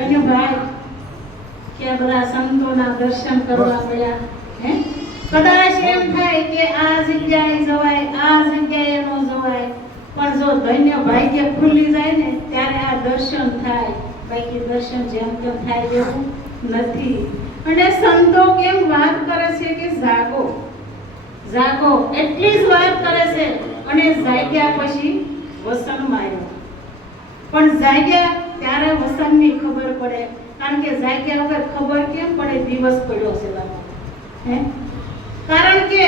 ધન્ય ધન્ય ભાઈ કે બધા સંતોના દર્શન કરવા મળ્યા હે? કદાચ એમ થાય કે આ જગ્યાએ જવાય આ જગ્યાએ ન જવાય. પણ જો ધન્ય ભાગ્ય ખુલી જાય ને ત્યારે આ દર્શન થાય. બાકી દર્શન જેમ તેમ થાય એવું નથી. અને સંતો કેમ વાત કરે છે કે જાગો? જાગો એટલી જ વાત કરે છે. અને જાગ્યા પછી વસનમાં આવ્યો. પણ જાગ્યા ત્યારે વસનની ખબર પડે. કારણ કે જાગ્યા વગર ખબર કેમ પડે? દિવસ પડ્યો છે બાપા હે? કારણ કે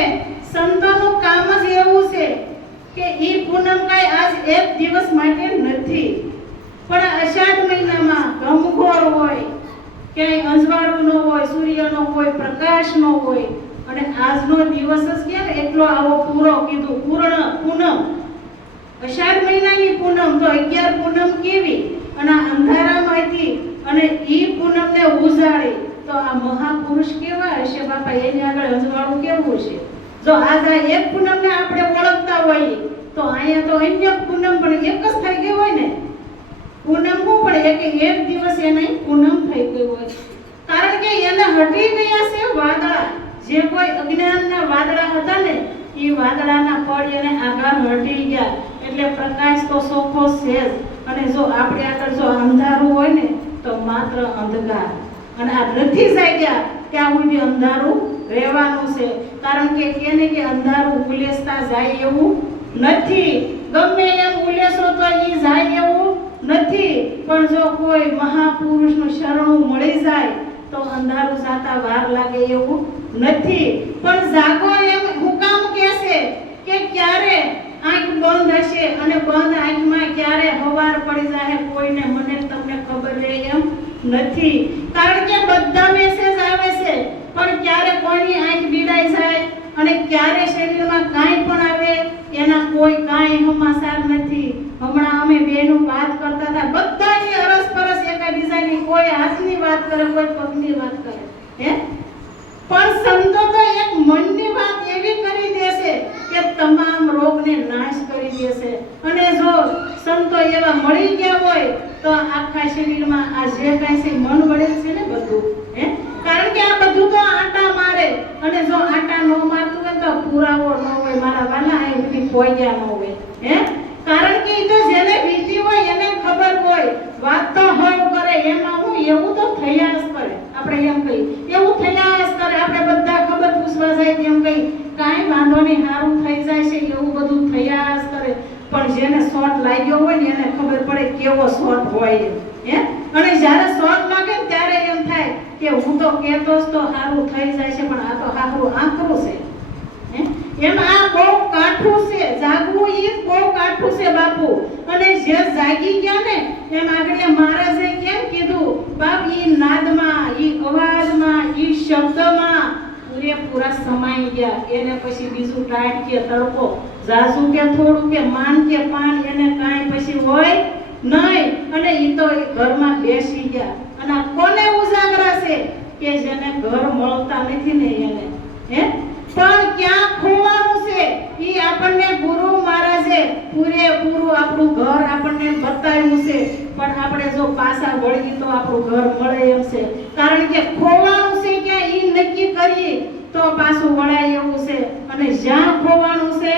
સંતોનું કામ જ એવું છે કે ઈ પૂનમ કાંઈ આજ એક દિવસ માટે નથી. પણ અષાઢ મહિનામાં ગમઘોર હોય, ક્યાંય અંજવાળું ન હોય સૂર્ય ન હોય પ્રકાશ ન હોય, અને આજનો દિવસ જ કેમ એટલો આવો પૂરો કીધું? પૂર્ણ પૂનમ. અષાઢ મહિનાની પૂનમ તો અગિયાર પૂનમ કેવી? અને અંધારામાંથી અને એ પૂનમને ઉજાડી તો આ મહાપુરુષ કેવા હશે બાપા, એની આગળ અજવાળું કેવું છે? જો આજ આ એક પૂનમને આપણે ઓળખતા હોઈએ, તો અહીંયા તો અન્ય પૂનમ પણ એક જ થઈ ગઈ હોય ને? પૂનમ હું પણ એક એક દિવસ એને પૂનમ થઈ ગઈ હોય કારણ કે એને હટી ગયા છે વાદળા. જે કોઈ અજ્ઞાનના વાદળા હતા ને એ વાદળાના પડ એને આગળ હટી ગયા. એટલે પ્રકાશ તો સોખો છે જ. અને જો આપણે આગળ જો અંધારું હોય ને, તો માત્ર અંધકાર. અને આ નથી જાગ્યા ત્યાં સુધી અંધારું રહેવાનું છે. કારણ કે કેને કે અંધારું ઉલેસતા જાય એવું નથી. ગમે એમ ઉલેસો તો એ જાય એવું નથી. પણ જો કોઈ મહાપુરુષનું શરણું મળી જાય, તો અંધારું જાતા વાર લાગે એવું નથી. પણ જાગો એમ હુકામ કહેશે કે ક્યારે આંખ બંધ હશે અને બંધ આંખમાં ક્યારે હવાર પડી જાય કોઈને મને તમને ખબર રહે એમ નથી. કારણ કે બધા મેસેજ આવે છે, પણ ક્યારે કોઈની આંખ બીડાઈ જાય અને ક્યારે શરીરમાં કાંઈ પણ આવે, એના કોઈ કાંઈ હમાસાર નથી. હમણાં અમે બેનું વાત કરતા હતા. બધાની અરસપરસ એકાબીજાની કોઈ હાથની વાત કરે, કોઈ પગની વાત કરે હે પણ સંતો તો એક મનની વાત એવી કરી દેશે કે તમામ રોગને નાશ કરી દેશે અને જો સંતો એવા મળી ગયા હોય તો આખા શરીરમાં આ જે કાંઈ છે મન વળે છે ને બધું હે કારણ કે આ બધું તો આટા મારે અને જો આટા ન મારતું હોય તો પુરાવો ન હોય મારા વાલા આ બધી ન હોય હે? કારણ કે તો જેને વીતી હોય એને ખબર હોય. વાત તો હોય કરે. એમાં હું એવું તો થયા જ કરે. આપણે એમ કહી. એવું થયા જ કરે. આપણે બધા ખબર પૂછવા જાય એમ કહી. કાંઈ વાંધો નહીં સારું થઈ જાય છે એવું બધું થયા જ કરે. પણ જેને શોર્ટ લાગ્યો હોય ને એને ખબર પડે કેવો શોર્ટ હોય હે? અને જ્યારે શોર્ટ લાગે ત્યારે એમ થાય કે હું તો કહેતો જ તો સારું થઈ જાય છે પણ આ તો સારું આકરું છે? એમ આ બહુ કાઠું છે, જાગવું એ બહુ કાઠું છે બાપુ. અને જે જાગી ગયા ને, એમ આગળ મહારાજે કેમ કીધું, બાપ, ઈ નાદમાં, ઈ અવાજમાં, ઈ શબ્દમાં. પૂરેપૂરા સમાઈ ગયા. એને પછી બીજું ટાઈટ કે તડકો. જાજુ કે થોડું કે માન કે પાન એને કાંઈ પછી હોય નહીં. અને ઈ તો એ ઘરમાં બેસી ગયા. અને કોને ઉજાગરા છે? કે જેને ઘર મળતા નથી ને એને. હે? પણ ક્યાં ખોવાનું છે ઈ આપણને ગુરુ મહારાજે પૂરેપૂરું આપણું ઘર આપણને બતાવ્યું છે, પણ આપણે જો પાછા વળીએ તો આપણું ઘર મળે એમ છે. કારણ કે ખોવાનું છે ક્યાં એ નક્કી કરીએ તો પાછું વળાય એવું છે. અને જ્યાં ખોવાનું છે,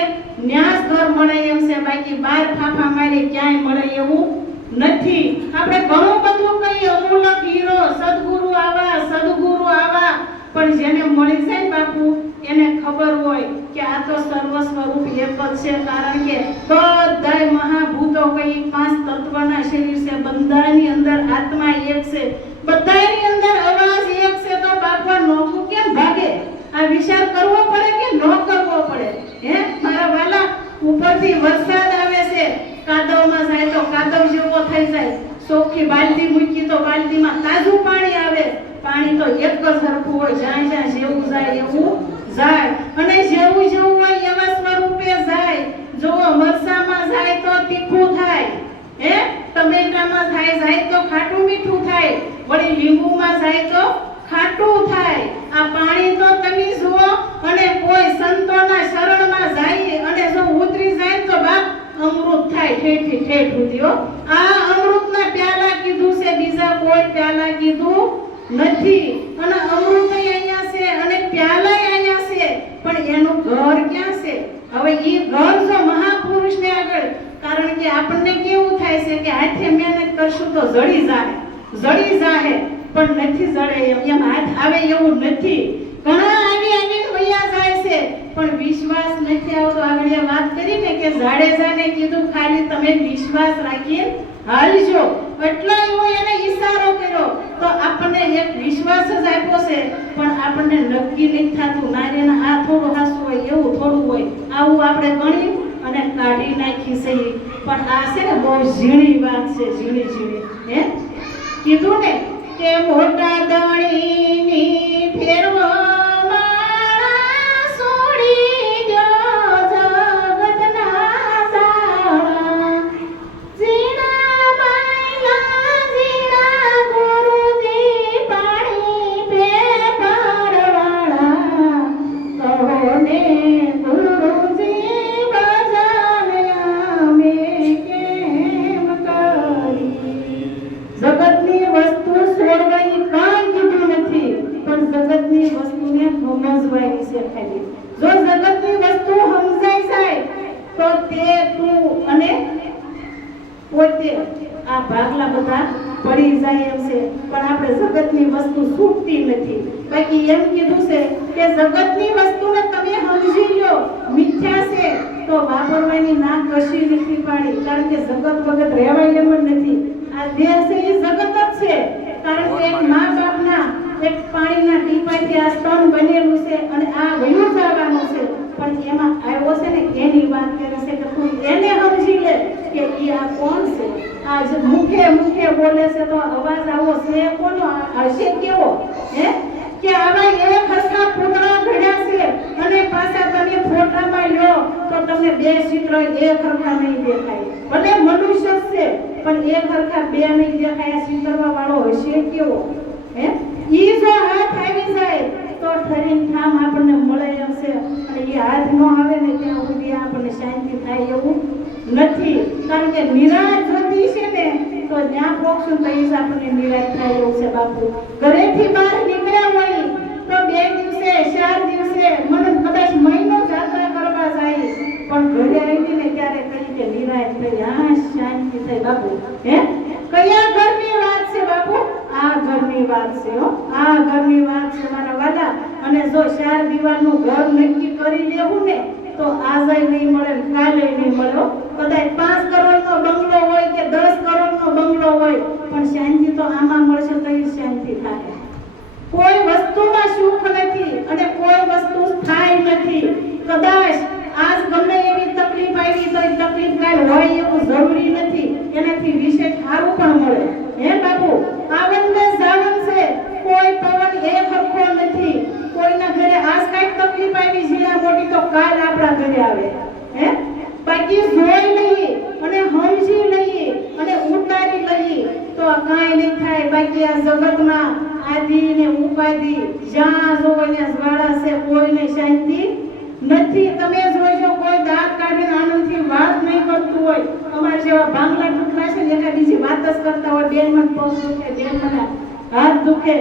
ત્યાં ઘર મળે એમ છે. બાકી બહાર ફાફા મારી ક્યાંય મળે એવું નથી. આપણે ઘણું બધું કહીએ, અમૂલક હીરો, સદગુરુ આવા સદગુરુ આવા. પણ જેને મળી જાય બાપુ, એને ખબર હોય કે આ તો સર્વ સ્વરૂપ એક જ છે, કારણ કે બધાય મહાભૂતો કઈ પાંચ તત્વના શરીર છે, બધાની અંદર આત્મા એક છે. બધાની અંદર અવાજ એક છે, તો બાપા નોકું કેમ ભાગે? આ વિચાર કરવો પડે કે ન કરવો પડે? હે, મારા વાલા, ઉપરથી વરસાદ આવે છે, કાદવમાં જાય તો કાદવ જેવો થઈ જાય. ચોખ્ખી બાલટી મૂકી તો બાલટીમાં તાજું પાણી આવે. પાણી તો એક જ સરખું હોય. જ્યાં જ્યાં જેવું જાય એવું જાય. અને જેવું જેવું હોય એવા સ્વરૂપે જાય. જો મરસામાં જાય તો તીખું થાય. હે? ટમેટામાં થાય, જાય તો ખાટું મીઠું થાય. વળી લીંબુમાં જાય તો ખાટું થાય. આ પાણી તો તમે જુઓ, અને કોઈ સંતોના શરણમાં જાય અને જો ઉતરી જાય તો બાપ અમૃત થાય ઠેઠી ઠેઠ સુધી આ અમૃતના પ્યાલા કીધું છે બીજા કોઈ કીધું નથી અને અમૃત અહીંયા છે અને પ્યાલાય અહીંયા છે પણ એનું ઘર ક્યાં છે? હવે એ ઘર જો મહાપુરુષને આગળ. કારણ કે આપણને કેવું થાય છે કે હાથે મહેનત કરશું તો જડી જાય જડી જાહે, પણ નથી જડે એમ. એમ હાથ આવે એવું નથી. ઘણા આવી આવીને વૈયા જાય છે, પણ વિશ્વાસ નથી આવતો. આગળ વાત કરી ને કે જાડેજાને કીધું, ખાલી તમે વિશ્વાસ રાખીએ, હાલજો. એટલો એવો એને ઈશારો કર્યો. તો આપણને એક વિશ્વાસ જ આપ્યો છે, પણ આપણને નક્કી નથી થતું. નારીના આ થોડું હાસું હોય એવું થોડું હોય આવું આપણે ગણી અને કાઢી નાખી છે. પણ આ છે ને બહુ ઝીણી વાત છે, ઝીણી ઝીણી. હે? કીધું ને કે મોટા દણીની ફેરવો વાપરવાની ના કશી નથી પાડી, કારણ કે જગત વગર રહેવાય એમ નથી. આ દેહ છે એ જગત જ છે. કારણ કે એક મા બાપના, એક પાણીના ટીપાથી આ સ્તન બનેલું છે અને આ વયું જવાનું છે. પણ એમાં આવ્યો છે ને, એની વાત કરે છે કે તું એને સમજી લે કે એ આ કોણ છે? આ જે મુખે મુખે બોલે છે તો અવાજ આવો છે કોનો? હશે કેવો? હે? કે આવા એ હરખા પૂતળા ઘડ્યા છે અને પાછા તમને બે ચિત્ર એ ખરખા નહીં દેખાય. ભલે મનુષ્ય છે, પણ એ ખરખા બે નહીં દેખાય. આ વાળો હશે કેવો? હે? ઈ જો હાથ આવી જાય, તો ઠરીન ઠામ આપણને મળે એમ છે. અને એ હાથ ન આવે ને ત્યાં સુધી આપણને શાંતિ થાય એવું નથી. કારણ કે નિરાશ થતી છે ને, તો જ્યાં પહોંચશું તો આપણને નિરાશ થાય એવું છે બાપુ. ઘરેથી બહાર નીકળ્યા હોય તો બે દિવસે, ચાર દિવસે, મને કદાચ મહિનો જાત્રા કરવા જાય પણ ઘરે આવીને ને ત્યારે કહી કે નિરાશ થઈ હા શાંતિ થઈ બાપુ હે કયા ઘરની વાત છે બાપુ આ ઘરની વાત છે હો આ ઘરની વાત છે મારા વાલા અને જો ચાર દિવાલનું ઘર નક્કી કરી લેવું ને, તો આજે નહીં મળે કાલે નહીં મળ્યો કદાચ પાંચ કરોડનો બંગલો હોય કે દસ કરોડનો બંગલો હોય, પણ શાંતિ તો આમાં મળશે તો એ શાંતિ થાય. કોઈ વસ્તુમાં સુખ નથી અને કોઈ વસ્તુ થાય નથી. કદાચ આજ ગમે એવી તકલીફ આવી તો એ તકલીફ કાંઈ હોય એવું જરૂરી નથી. એનાથી વિશેષ સારું પણ મળે. હે બાપુ આવન ને જાવન છે. કોઈ પવન એ હરખો નથી. કોઈના ઘરે આજ કાંઈક તકલીફ આવી ઝીણા મોટી તો કાલ આપણા ઘરે આવે. હે? બાકી જોઈ લઈએ અને સમજી લઈએ અને ઉતારી લઈએ તો કાંઈ નહીં થાય. બાકી આ જગતમાં આદિ ને ઉપાધિ જ્યાં જોવો ત્યાં જ્વાળા છે, કોઈને શાંતિ નથી. તમે જોજો, કોઈ દાંત કાઢીને આનંદથી વાત નહીં કરતું હોય. અમારા જેવા ભાંગલા ટૂંકલા છે ને બીજી વાત જ કરતા હોય, બેન મને પગ દુખે, બેન મને હાથ દુખે.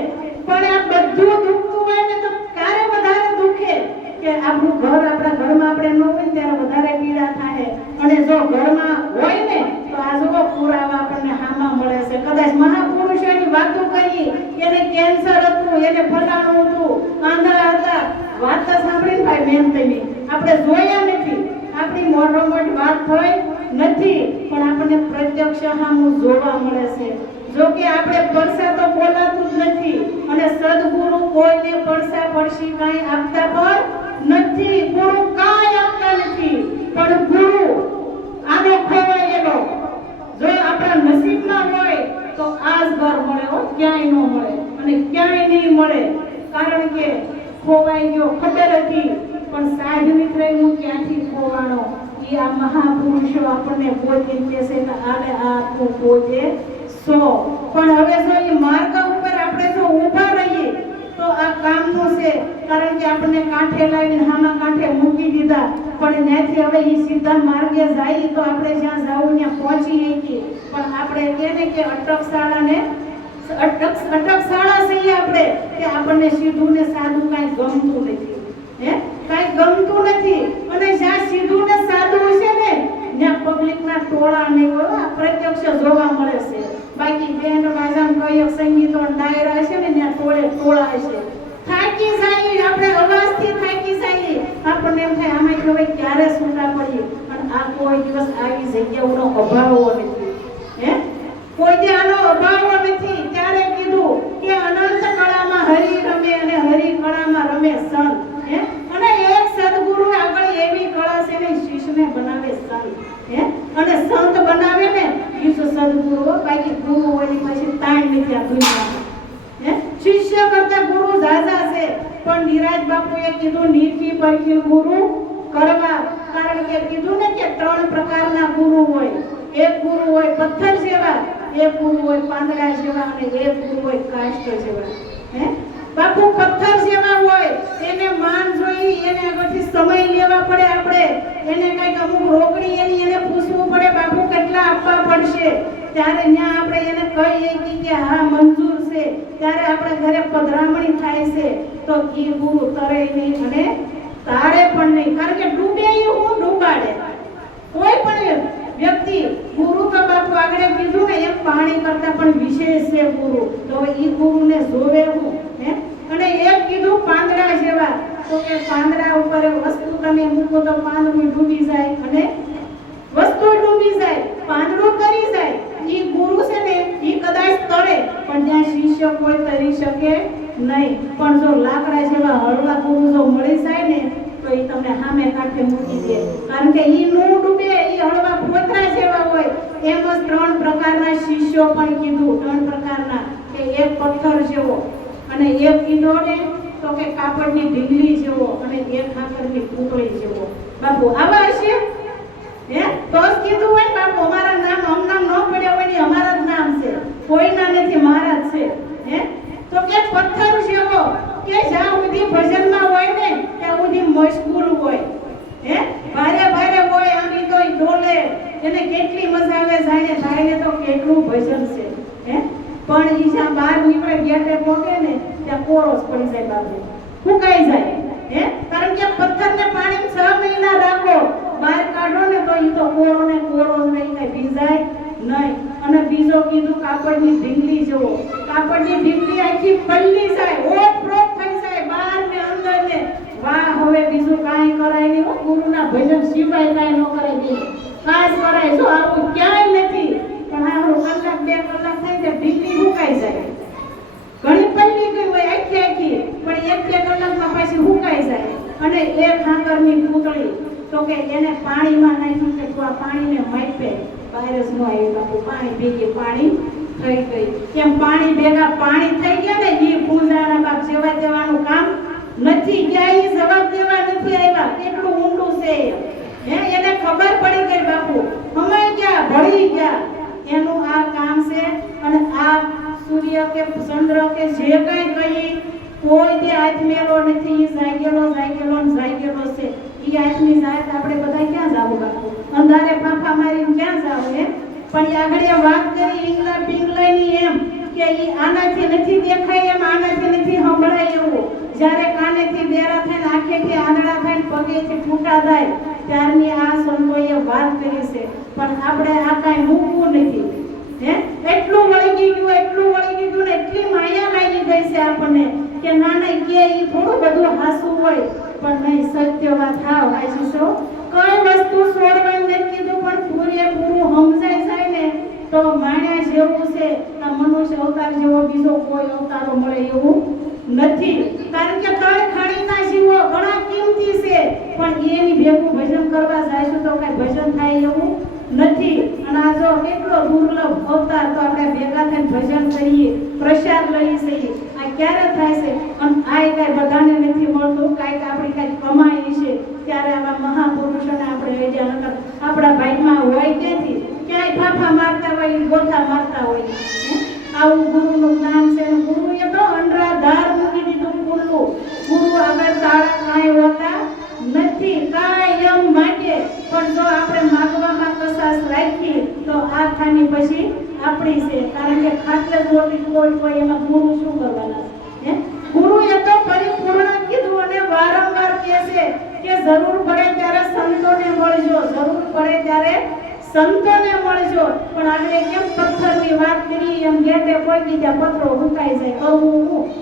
પણ આ બધું દુખતું હોય ને તો ક્યારે વધારે દુખે કે આપણું ઘર આપણા ઘરમાં આપણે ન હોય ત્યારે વધારે પીડા થાય. અને જો ઘરમાં હોય ને, તો આ જો પુરાવા આપણને હામાં મળે છે. કદાચ મહાપુરુષોની વાતો કરી, એને કેન્સર હતું, એને ફલાણું હતું આંધળા હતા. વાત તો સાંભળીને ભાઈ બેન તમે. આપણે જોયા નથી. આપણી મોટ વાત થઈ નથી, પણ આપણને પ્રત્યક્ષ હામું જોવા મળે છે. જો કે આપણે પરસા તો બોલાતું જ નથી. અને સદગુરુ કોઈને પરસા પડશી કાંઈ આપતા પણ નથી, ગુરુ કાંઈ આપતા નથી, પણ ગુરુ આનો ખોવાયેલો જો આપણા નસીબમાં હોય, તો આ ઘર મળે હો, ક્યાંય ન મળે અને ક્યાંય નહીં મળે. કારણ કે ખોવાઈ ગયો, ખબર હતી, પણ સાધુ મિત્ર હું ક્યાંથી ખોવાનો? એ આ મહાપુરુષો આપણને પોતે કહે છે કે આને આ તું પોતે સો. પણ હવે જો એ માર્ગ ઉપર આપણે જો ઊભા આ કામ થશે કારણ કે આપણને કાંઠે લાવીને હામાં કાંઠે મૂકી દીધા. પણ ત્યાંથી હવે એ સીધા માર્ગે જાય તો આપણે જ્યાં જવું ત્યાં પહોંચી શકીએ. પણ આપણે કહે ને કે અટક શાળાને અટક, અટકશાળા છીએ આપણે, કે આપણને સીધું ને સાદું કાંઈ ગમતું નથી. હે? કાંઈ ગમતું નથી. અને જ્યાં સીધું ને સાદું છે ને, ત્યાં પબ્લિકના ટોળા ને પ્રત્યક્ષ જોવા મળે છે. બાકી બેન બાજામ કઈ સંગીતો ડાયરા છે ને, ત્યાં ટોળે, ટોળા છે થાકી રમે અને હરિ કળામાં રમે સંત હે? અને એક સદગુરુ આગળ એવી કળા છે ને, શિષ્યને બનાવે સંત હે? અને સંત બનાવે ને તો સદગુરુ બાકી ગુરુ હોય પછી તાણ નથી આ દુનિયામાં. શિષ્ય કરતા ગુરુ ઝાઝા છે. પણ નિરાજ બાપુએ કીધું, નીતિ પરખી ગુરુ કરવા. કારણ કે કીધું ને કે ત્રણ પ્રકારના ગુરુ હોય. એક ગુરુ હોય પથ્થર જેવા, એક ગુરુ હોય પાંદડા જેવા અને એક ગુરુ હોય કાષ્ટ જેવા. હે? બાપુ, પથ્થર જેવા હોય, એને માન જોઈ એને આગળથી સમય લેવા પડે આપણે. એને કંઈક અમુક રોકડી એની એને પૂછવું પડે બાપુ કેટલા આપવા પડશે ત્યારે ત્યાં આપણે એને કહીએ કે હા, મંજૂર છે. ત્યારે આપણે ઘરે પધરામણી થાય છે. તો ગુરુ તરે નહીં અને તારે પણ નહીં. કારણ કે ડૂબે એ હું ડૂબાડે કોઈ પણ વ્યક્તિ ગુરુ તો બાપુ આગળ કીધું ને, એક પાણી કરતા પણ વિશેષ છે ગુરુ તો ઈ ગુરુને જોવે હું, હે? અને એક કીધું પાંદડા જેવા. તો કે પાંદડા ઉપર વસ્તુ તમે મૂકો તો પાંદડું ડૂબી જાય. અને વસ્તુ ડૂબી જાય પાંદડું તરી જાય ઈ ગુરુ છે ને ઈ કદાચ તરે પણ ત્યાં શિષ્ય કોઈ તરી શકે નહીં, પણ જો લાકડા જેવા હળવા પુરુષો મળી જાય ને, તો એ તમને સામે કાંઠે મૂકી દે. કારણ કે એ નો ડૂબે એ હળવા પોતરા જેવા હોય. એમ જ ત્રણ પ્રકારના શિષ્યો પણ કીધું, ત્રણ પ્રકારના કે એક પથ્થર જેવો અને એક કીધો તો કે કાપડની ઢીંગલી જેવો અને એક ખાકરની પૂતળી જેવો. બાપુ, આવા હશે? હે? તો કીધું હોય બાપુ, અમારા નામ હમણાં ન પડ્યા હોય ને અમારા જ નામ છે કોઈના નથી મારા જ છે હે તો કે પથ્થર જેવો કે જ્યાં સુધી ભજનમાં હોય ને ત્યાં સુધી મશગુલ હોય હે ભારે ભારે હોય આમ ઈ તો ઈ ડોલે એને કેટલી મજા આવે જાણે જાણે તો કેટલું ભજન છે હે પણ ઈ જ્યાં નીકળે ગેટે પહોંચે ને, ત્યાં કોરોસ પડી જાય બાપુ ફૂંકાઈ જાય? હે? કારણ કે પથ્થરને પાણી છ મહિના રાખો. બહાર કાઢો ને તો એ તો કોરો ને કોરો નહીં કઈ ભીજાય નહીં. અને બીજો કીધું કાપડની ઢીંગલી જુઓ. કાપડની ઢીંગલી આખી પલ્લી જાય. પ્રોટ થઈ જાય બહાર ને અંદર ને. વાહ, હવે બીજું કાંઈ કરાય નહીં હો. ગુરુના ભજન સિવાય કાંઈ ન કરાય બીજું. કાંઈ કરાય. જો આવું ક્યાંય નથી, પણ આપણું કલાક, બે કલાક થાય તો ઢીંગલી મુકાઈ જાય? ઘણી પલ્લી ગઈ હોય આખી આખી, પણ એક બે કલાકમાં પાછી સુકાઈ જાય. અને એ ખાંકરની પૂતળી, તો કે એને પાણીમાં નાખ્યું કે તું આ પાણીને માપે. વાયરસ નો આવી બાપુ પાણી ભેગી પાણી થઈ ગઈ. કેમ પાણી ભેગા પાણી થઈ ગયા ને એ પૂંજાના બાપ સેવા દેવાનું કામ નથી. ક્યાંય જવાબ દેવા નથી આવ્યા. કેટલું ઊંડું છે હે, એને ખબર પડી ગઈ બાપુ. હમાઈ ગયા, ભળી ગયા. એનું આ કામ છે અને આ સૂર્ય કે ચંદ્ર કે જે કઈ કઈ કોઈ તે આત્મેલો નથી જાગેલો જાગેલો જાગેલો છે. એ આત્મી જાત આપણે બધા ક્યાં જાવું અંધારે ફાંફા મારીને ક્યાં જાવું હે પણ આગળ વાત કરી ઇંગલા પિંગલાની એમ કે એ આનાથી નથી દેખાય એમ, આનાથી નથી સંભળાય એવું. જ્યારે કાનેથી બેરા થાય ને આંખેથી આંધળા થાય પગેથી ફૂટા થાય, ત્યારની આ સંતોએ વાત કરી છે. પણ આપણે આ કાંઈ મૂકવું નથી. એટલું વળગી ગયું એટલું વળગી ગયું એટલી માયા લાગી ગઈ છે આપણને કે ના ના કે એ થોડું બધું હાસું હોય, પણ નહીં, સત્ય વાત હાવ હાચી છો? કઈ વસ્તુ છોડવાની નથી કીધું, પણ પૂરેપૂરું સમજાય જાય ને તો માણ્યા જેવું છે, આ મનુષ્ય અવતાર જેવો બીજો કોઈ અવતારો મળે એવું નથી. કારણ કે ત્રણ ખાણીના જીવો, ઘણા કિંમતી છે, પણ એની ભેગું ભજન કરવા જાયશું તો કઈ ભજન થાય એવું નથી. અને આ જો કેટલો દુર્લભ અવતાર તો આપણે ભેગા થઈને ભજન કરીએ, પ્રસાદ લઈ જઈએ આ ક્યારે થાય છે? અને આ કાંઈ બધાને નથી મળતું. કાંઈક આપણી કાંઈક કમાઈ છે. ત્યારે આવા મહાપુરુષોને આપણે આઈડિયા નકર આપણા ભાઈમાં હોય ક્યાંથી? ક્યાંય ફાફા મારતા હોય, ગોથા મારતા હોય? આવું ગુરુનું જ્ઞાન છે અને ગુરુએ તો અંડરાધાર મૂકી દીધું ખુલ્લું ગુરુ આગળ તાળા કાંઈ હોતા નથી કાયમ માટે પણ જો આપણે માગવામાં કસાશ રાખી તો આ ખાની પછી આપણી છે. કારણ કે ખાતર મોટી કોઈ હોય, એમાં ગુરુ શું કરવાના છે? ગુરુ એ તો પરિપૂર્ણ કીધું અને વારંવાર કહે છે કે જરૂર પડે ત્યારે સંતોને મળજો. જરૂર પડે ત્યારે સંતોને મળજો. પણ આપણે કેમ પથ્થરની વાત કરી? એમ ગેટે પહોંચી ત્યાં પથ્થરો હુકાઈ જાય. કરવું હું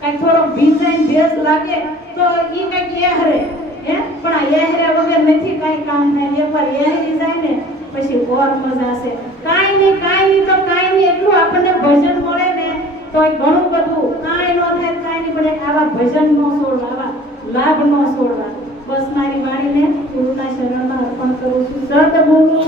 કાંઈ થોડો ભીજાઈ ભેજ લાગે તો એ કાંઈક એહરે. હે? પણ આ એહરે વગર નથી કાંઈ કામ થાય. એકવાર એહરી જાય ને પછી ઓર મજા છે કાંઈ નહીં કાંઈ નહીં, તો કાંઈ નહીં, એટલું આપણને ભજન મળે ને તો એ ઘણું બધું કાંઈ ન થાય, કાઈ નહીં, પણ આવા ભજન નો છોડવા, આવા લાભ નો છોડવા. બસ મારી વાણીને ગુરુના શરણમાં અર્પણ કરું છું. સદગુરુ